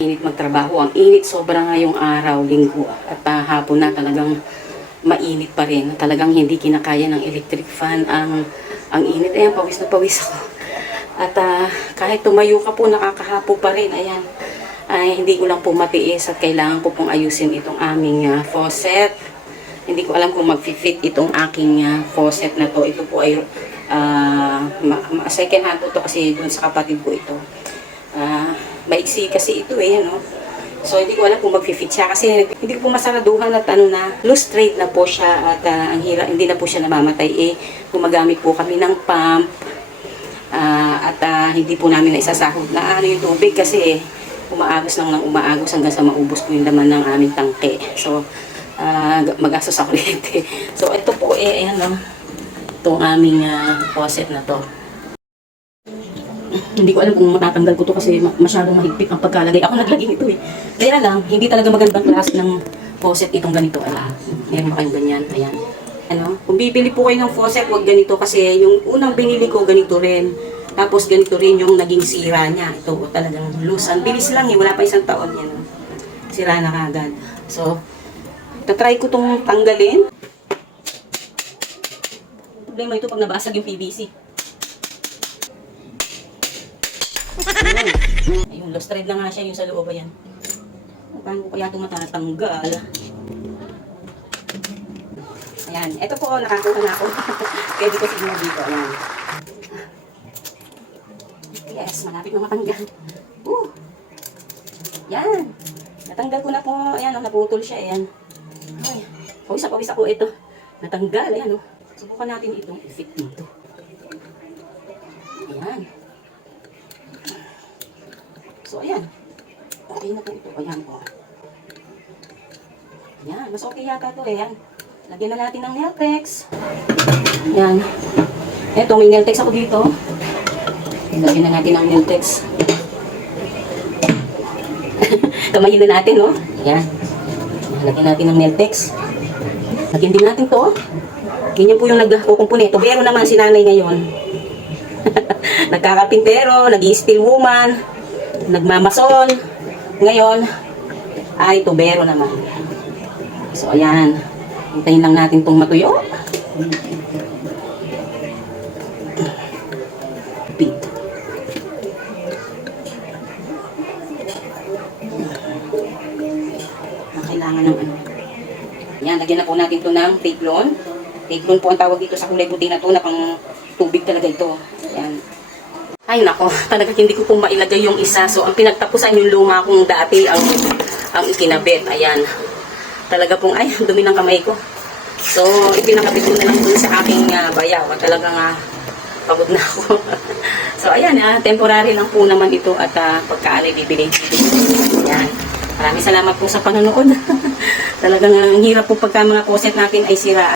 Init magtrabaho. Ang init sobra ngayong araw, linggo. At hapon na talagang mainit pa rin. Talagang hindi kinakaya ng electric fan ang init. Ayan, pawis na pawis ako. At kahit tumayo ka po, nakakahapo pa rin. Ayan. Ay, hindi ko lang po matiis at kailangan ko pong ayusin itong aming faucet. Hindi ko alam kung mag-fit itong aking faucet na to. Ito po ay second hand po to kasi dun sa kapatid ko ito. Maiksi kasi ito ano. So hindi ko alam kung mag-fit siya kasi hindi ko po masaraduhan at loose thread na po siya at ang hirap, hindi na po siya namamatay gumagamit po kami ng pump at hindi po namin naisasahod na yung tubig kasi umaagos lang ng umaagos hanggang sa maubos po yung laman ng aming tangke. So magastos sa kuryente. So ito po ayan lang itong aming faucet na to. Hindi ko alam kung matatanggal ko to kasi masyadong mahigpit ang pagkalagay. Ako naglagay nito Kaya lang, hindi talaga magandang klase ng faucet itong ganito. Meron ba kayong ganyan? Ayan. Kung bibili po kayo ng faucet, huwag ganito kasi yung unang binili ko ganito rin. Tapos ganito rin yung naging sira niya. Ito talagang loose. Ang bilis lang wala pa isang taon yan. Sira na kagad. So, tatry ko itong tanggalin. Problema ito pag nabasag yung PVC. Ayun, lost thread na nga siya yung sa loob. Ayan. Paano ko kaya ito matatanggal? Ayan. Ito po, nakakuha na ako. Pwede ko siguro dito. Ayan. Yes, malapit na matanggal. Yan. Natanggal ko na po. Ayan, naputol siya. Ayan. Ay, pawis ako ito. Natanggal. Ayan, Subukan natin itong i-fit dito. Ayan. So, ayan. Okay na po ito. Ayan po. Ayan. Mas okay yata ito. Ayan. Lagyan na natin ng Nailtex. Ayan. Eto, may Nailtex ako dito. Lagyan na natin ng Nailtex. Kamayin na natin, Ayan. Lagyan natin ng Nailtex. Lagyan din natin to. Ganyan po yung nagkukumpuni. Tubero naman si nanay ngayon. Nagkakapintero, nag-i-steel woman, nagmamason. Ngayon, ay tubero naman. So, ayan. Hintayin lang natin itong matuyo. Bit. Kailangan ng Ayan, lagyan na po natin ito ng Teflon. Teflon po ang tawag dito sa kulay puti na ito na pang tubig talaga ito. Ayan. Ay nako, talaga hindi ko po mailagay yung isa. So ang pinagtapusan yung luma kong dati ang ikinabit. Ayan. Talaga pong dumi ng kamay ko. So ipinakabit ko na lang dun sa aking bayaw. Talagang pagod na ako. So ayan, temporary lang po naman ito at pagkaali bibili. Ayan. Maraming salamat po sa panonood. Talagang ang hirap po pagka mga faucet natin ay sira.